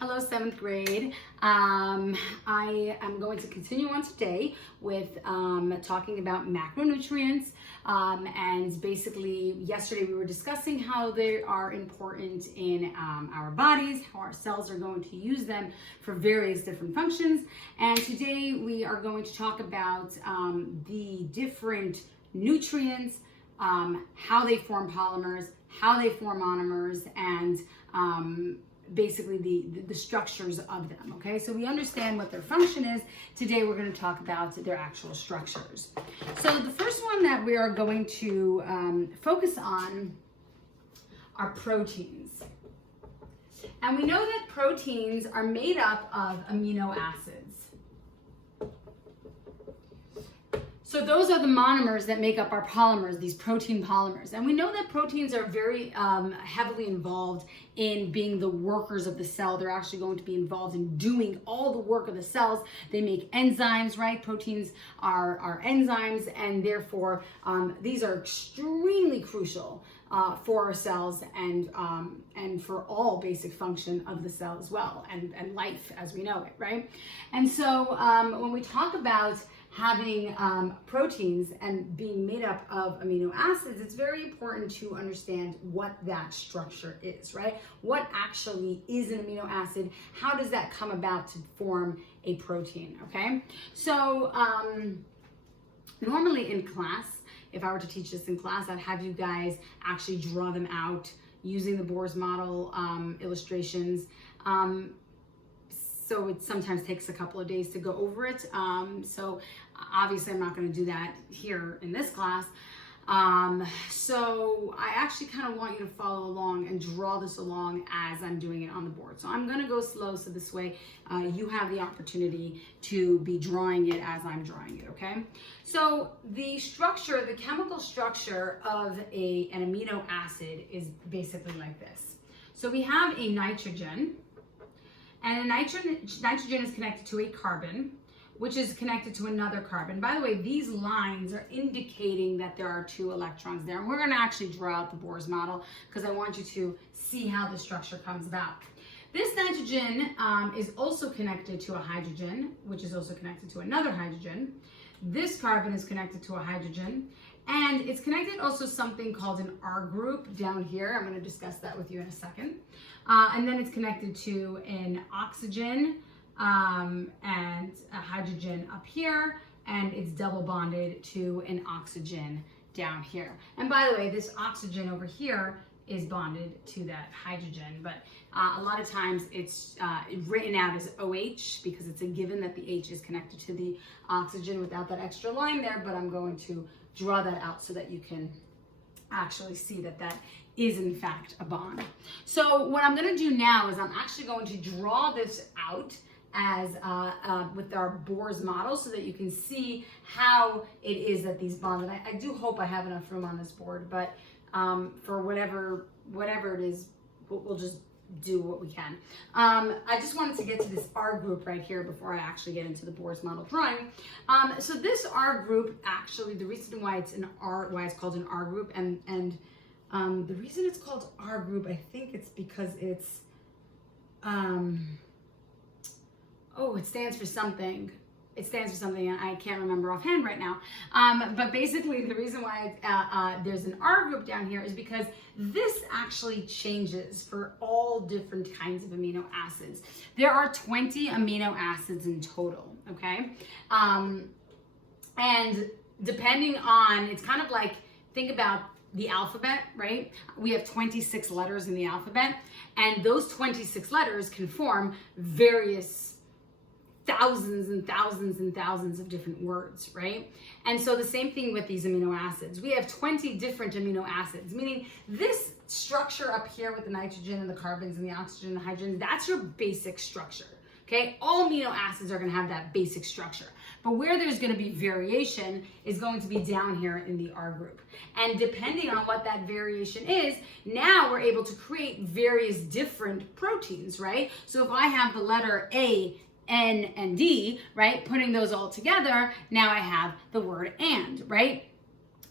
Hello, 7th grade. I am going to continue on today with talking about macronutrients. And basically, yesterday we were discussing how they are important in our bodies, how our cells are going to use them for various different functions. And today we are going to talk about the different nutrients, how they form polymers, how they form monomers, and basically the structures of them. Okay, so we understand what their function is. Today we're going to talk about their actual structures. So the first one that we are going to focus on are proteins. And we know that proteins are made up of amino acids. So those are the monomers that make up our polymers, these protein polymers. And we know that proteins are very heavily involved in being the workers of the cell. They're actually going to be involved in doing all the work of the cells. They make enzymes, right? Proteins are enzymes, and therefore these are extremely crucial for our cells and for all basic function of the cell as well, and life as we know it, right? And so when we talk about having proteins and being made up of amino acids, it's very important to understand what that structure is, right? What actually is an amino acid? How does that come about to form a protein, okay? So normally in class, if I were to teach this in class, I'd have you guys actually draw them out using the Bohr's model illustrations. So it sometimes takes a couple of days to go over it. So obviously I'm not going to do that here in this class. So I actually kind of want you to follow along and draw this along as I'm doing it on the board. So I'm going to go slow so this way you have the opportunity to be drawing it as I'm drawing it, okay? So the structure, the chemical structure of an amino acid is basically like this. So we have a nitrogen. And nitrogen is connected to a carbon, which is connected to another carbon. By the way, these lines are indicating that there are 2 electrons there. And we're going to actually draw out the Bohr's model because I want you to see how the structure comes about. This nitrogen is also connected to a hydrogen, which is also connected to another hydrogen. This carbon is connected to a hydrogen. And it's connected also something called an R group down here. I'm going to discuss that with you in a second. And then it's connected to an oxygen and a hydrogen up here. And it's double bonded to an oxygen down here. And by the way, this oxygen over here is bonded to that hydrogen. But a lot of times it's written out as OH because it's a given that the H is connected to the oxygen without that extra line there. But I'm going to draw that out so that you can actually see that that is in fact a bond. So what I'm going to do now is I'm actually going to draw this out as with our Bohr's model so that you can see how it is that these bonds, and I do hope I have enough room on this board, but for whatever it is, we'll just do what we can. I just wanted to get to this R group right here before I actually get into the Bohr's model drawing. So this R group, actually, the reason why it's called an R group, and the reason it's called R group, I think it's because it's, it stands for something. It stands for something I can't remember offhand right now. But basically the reason why there's an R group down here is because this actually changes for all different kinds of amino acids. There are 20 amino acids in total, okay? And depending on, it's kind of like, think about the alphabet, right? We have 26 letters in the alphabet, and those 26 letters can form various thousands and thousands and thousands of different words, right? And so the same thing with these amino acids. We have 20 different amino acids, meaning this structure up here with the nitrogen and the carbons and the oxygen and the hydrogen, that's your basic structure, okay? All amino acids are gonna have that basic structure. But where there's gonna be variation is going to be down here in the R group. And depending on what that variation is, now we're able to create various different proteins, right? So if I have the letter A, N, and D, right? Putting those all together, now I have the word and, right?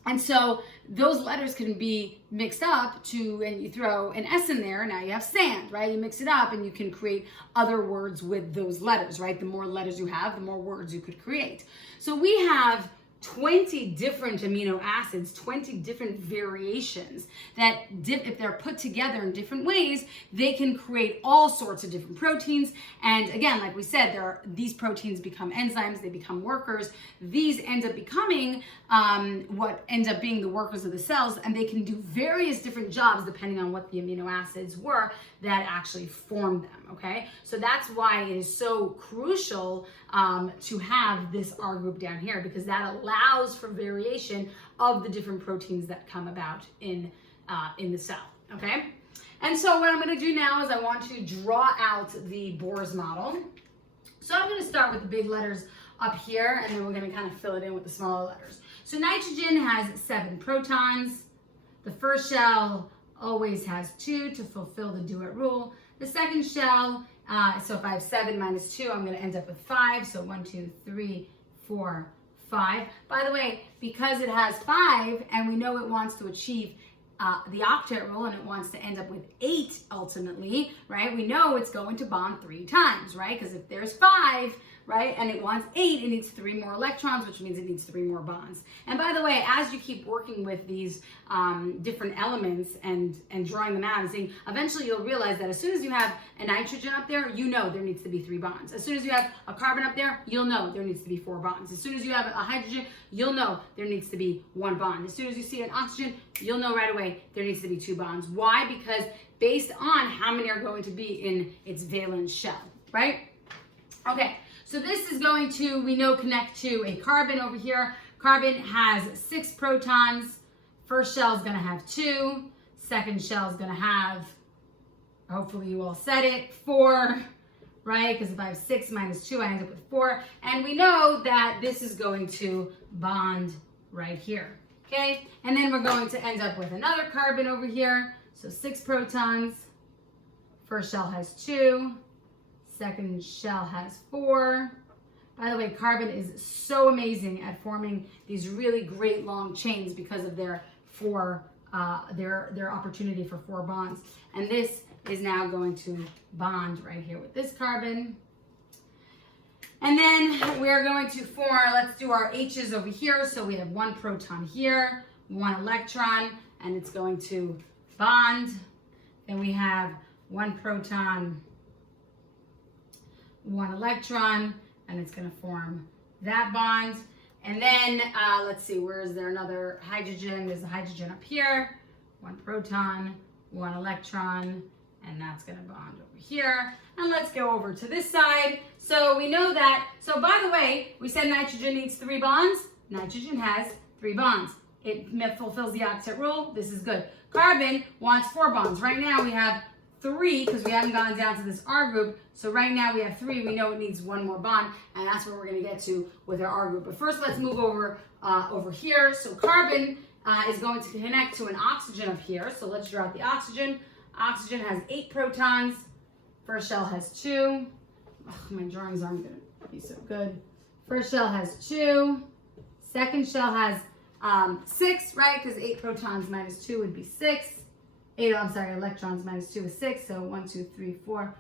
And so those letters can be mixed up and you throw an S in there, now you have sand, right? You mix it up and you can create other words with those letters, right? The more letters you have, the more words you could create. So we have 20 different amino acids, 20 different variations that if they're put together in different ways, they can create all sorts of different proteins. And again, like we said, these proteins become enzymes, they become workers. These end up becoming what ends up being the workers of the cells, and they can do various different jobs depending on what the amino acids were that actually formed them, okay? So that's why it is so crucial to have this R group down here, because that allows for variation of the different proteins that come about in the cell, okay? And so what I'm gonna do now is I want to draw out the Bohr's model. So I'm gonna start with the big letters up here, and then we're gonna kind of fill it in with the smaller letters. So nitrogen has 7 protons. The first shell always has 2 to fulfill the duet rule. The second shell, so if I have 7 minus 2, I'm going to end up with 5. So 1, 2, 3, 4, 5. By the way, because it has 5 and we know it wants to achieve the octet rule and it wants to end up with 8 ultimately, right? We know it's going to bond 3 times, right? Because if there's 5, right, and it wants 8, it needs 3 more electrons, which means it needs 3 more bonds. And by the way, as you keep working with these different elements and drawing them out and seeing, eventually you'll realize that as soon as you have a nitrogen up there, you know there needs to be 3 bonds. As soon as you have a carbon up there, you'll know there needs to be 4 bonds. As soon as you have a hydrogen, you'll know there needs to be 1 bond. As soon as you see an oxygen, you'll know right away there needs to be 2 bonds. Why? Because based on how many are going to be in its valence shell, right? Okay. So this is going to, we know, connect to a carbon over here. Carbon has 6 protons. First shell is going to have 2. Second shell is going to have, hopefully you all said it, 4, right? Because if I have 6 minus 2, I end up with 4. And we know that this is going to bond right here, okay? And then we're going to end up with another carbon over here. So 6 protons. First shell has 2. Second shell has 4. By the way, carbon is so amazing at forming these really great long chains because of their opportunity for 4 bonds. And this is now going to bond right here with this carbon. And then we're going to form, let's do our H's over here. So we have 1 proton here, 1 electron, and it's going to bond. Then we have 1 proton, 1 electron, and it's going to form that bond. And then let's see, where is there another hydrogen? There's a hydrogen up here, 1 proton, 1 electron, and that's going to bond over here. And let's go over to this side. So we know that, so by the way, we said nitrogen needs 3 bonds. Nitrogen has 3 bonds. It fulfills the octet rule. This is good. Carbon wants 4 bonds. Right now we have 3 because we haven't gone down to this R group. So right now we have 3. We know it needs 1 more bond, and that's where we're going to get to with our R group. But first, let's move over here. So carbon is going to connect to an oxygen up here. So let's draw out the oxygen. Oxygen has 8 protons. First shell has 2. Ugh, my drawings aren't going to be so good. First shell has 2. Second shell has 6, right? Because 8 protons minus 2 would be 6. Electrons minus 2 is 6. So 1, 2, 3, 4,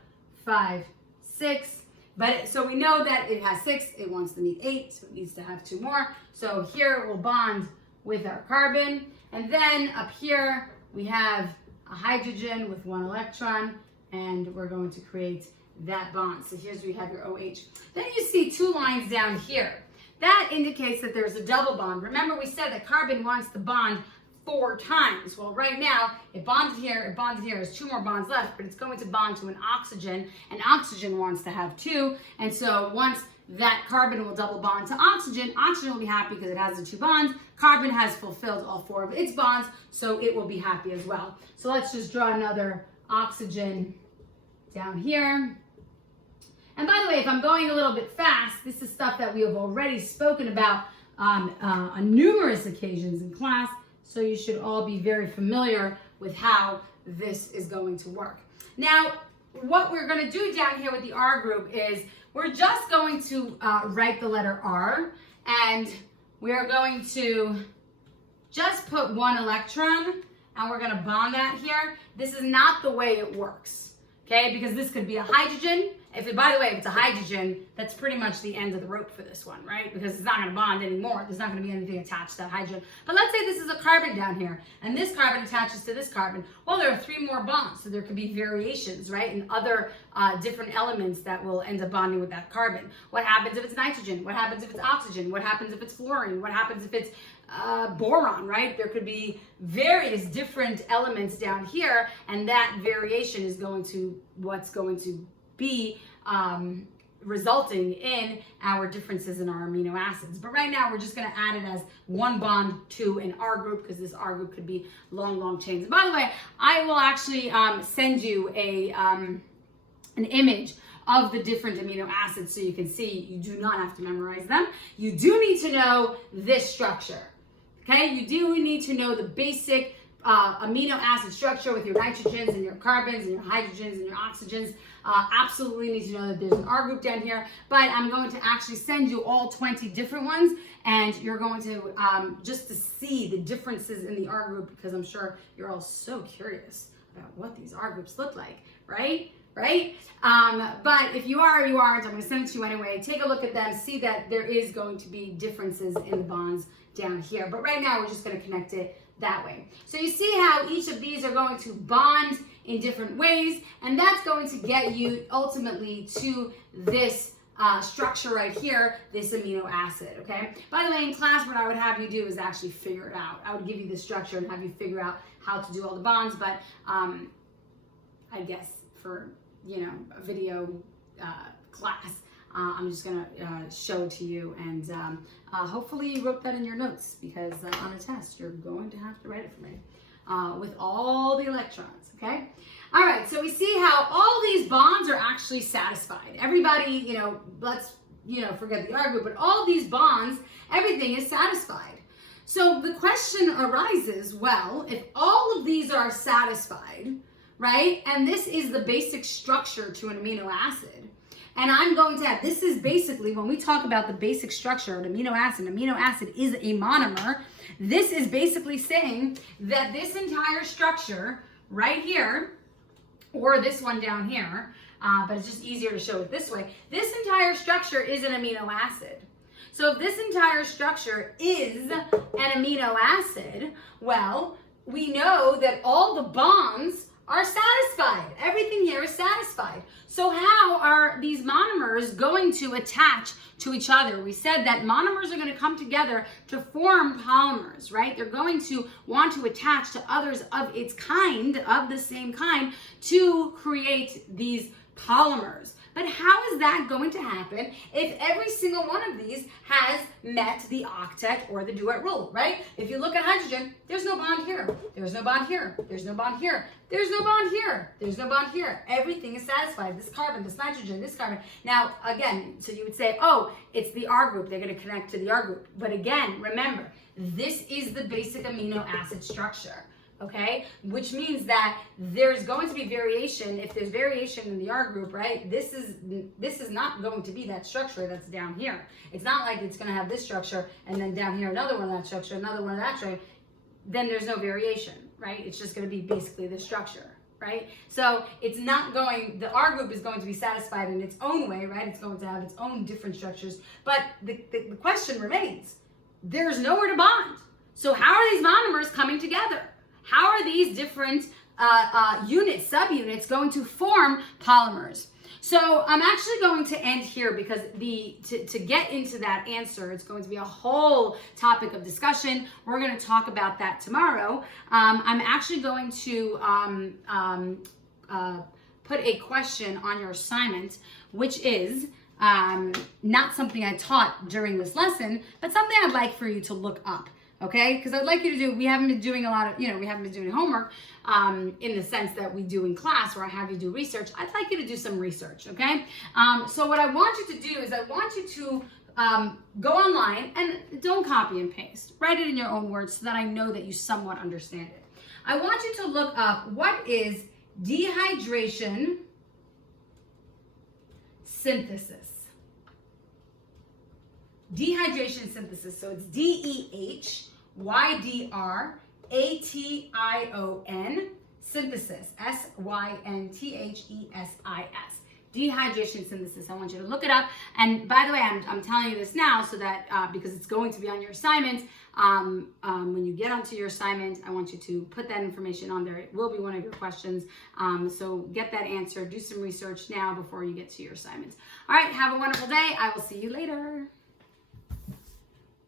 5, 6. But so we know that it has 6. It wants to need 8, so it needs to have 2 more. So here it will bond with our carbon. And then up here we have a hydrogen with 1 electron, and we're going to create that bond. So here's where you have your OH. Then you see 2 lines down here. That indicates that there's a double bond. Remember, we said that carbon wants to bond 4 times. Well, right now, it bonded here, there's 2 more bonds left, but it's going to bond to an oxygen, and oxygen wants to have 2, and so once that carbon will double bond to oxygen, oxygen will be happy because it has the 2 bonds. Carbon has fulfilled all 4 of its bonds, so it will be happy as well. So let's just draw another oxygen down here. And by the way, if I'm going a little bit fast, this is stuff that we have already spoken about on numerous occasions in class, so you should all be very familiar with how this is going to work. Now, what we're going to do down here with the R group is we're just going to write the letter R, and we are going to just put one electron and we're gonna bond that here. This is not the way it works, okay? Because this could be a hydrogen. By the way, if it's a hydrogen, that's pretty much the end of the rope for this one, right? Because it's not gonna bond anymore. There's not gonna be anything attached to that hydrogen. But let's say this is a carbon down here, and this carbon attaches to this carbon. Well, there are 3 more bonds, so there could be variations, right? And other different elements that will end up bonding with that carbon. What happens if it's nitrogen? What happens if it's oxygen? What happens if it's fluorine? What happens if it's boron, right? There could be various different elements down here, and that variation is what's going to be resulting in our differences in our amino acids. But right now we're just going to add it as one bond to an R group, because this R group could be long chains. And by the way, I will actually send you an image of the different amino acids so you can see. You do not have to memorize them. You do need to know this structure. Okay, you do need to know the basic amino acid structure with your nitrogens and your carbons and your hydrogens and your oxygens. Absolutely need to know that there's an R group down here, but I'm going to actually send you all 20 different ones, and you're going to just to see the differences in the R group, because I'm sure you're all so curious about what these R groups look like, right? But if you are or you aren't, I'm going to send it to you anyway. Take a look at them, see that there is going to be differences in the bonds down here. But right now, we're just going to connect it that way. So you see how each of these are going to bond in different ways, and that's going to get you ultimately to this structure right here, this amino acid, okay? By the way, in class, what I would have you do is actually figure it out. I would give you the structure and have you figure out how to do all the bonds, but I guess for, a video class, I'm just gonna show it to you, and hopefully you wrote that in your notes, because on a test, you're going to have to write it for me with all the electrons, okay? All right, so we see how all these bonds are actually satisfied. Everybody, let's, forget the R group, but all these bonds, everything is satisfied. So the question arises, well, if all of these are satisfied, right, and this is the basic structure to an amino acid, and I'm going to add, this is basically, when we talk about the basic structure of an amino acid is a monomer. This is basically saying that this entire structure right here, or this one down here, but it's just easier to show it this way, this entire structure is an amino acid. So if this entire structure is an amino acid, well, we know that all the bonds are satisfied. Everything here is satisfied. So how are these monomers going to attach to each other? We said that monomers are going to come together to form polymers, right? They're going to want to attach to others of its kind, of the same kind, to create these polymers. But how is that going to happen if every single one of these has met the octet or the duet rule, right? If you look at hydrogen, there's no bond here. There's no bond here. There's no bond here. There's no bond here. There's no bond here. Everything is satisfied. This carbon, this nitrogen, this carbon. Now, again, so you would say, oh, it's the R group. They're going to connect to the R group. But again, remember, this is the basic amino acid structure. Okay, which means that there's going to be variation. If there's variation in the R group, right, this is not going to be that structure that's down here. It's not like it's going to have this structure and then down here another one of that structure, another one of that structure. Then there's no variation, right? It's just going to be basically the structure, right? So it's not going, the R group is going to be satisfied in its own way, right? It's going to have its own different structures. But the question remains, there's nowhere to bond. So how are these monomers coming together? How are these different subunits going to form polymers? So I'm actually going to end here, because to get into that answer, it's going to be a whole topic of discussion. We're going to talk about that tomorrow. I'm actually going to put a question on your assignment, which is not something I taught during this lesson, but something I'd like for you to look up. Okay, because I'd like you to do, we haven't been doing a lot of, we haven't been doing homework in the sense that we do in class, where I have you do research. I'd like you to do some research, okay? So what I want you to do is I want you to go online and don't copy and paste. Write it in your own words so that I know that you somewhat understand it. I want you to look up what is dehydration synthesis. Dehydration synthesis, so it's DEH, Y-D-R-A-T-I-O-N, synthesis, S-Y-N-T-H-E-S-I-S. Dehydration synthesis. I want you to look it up. And by the way, I'm telling you this now so that because it's going to be on your assignment. When you get onto your assignment, I want you to put that information on there. It will be one of your questions. So get that answer. Do some research now before you get to your assignments. All right. Have a wonderful day. I will see you later.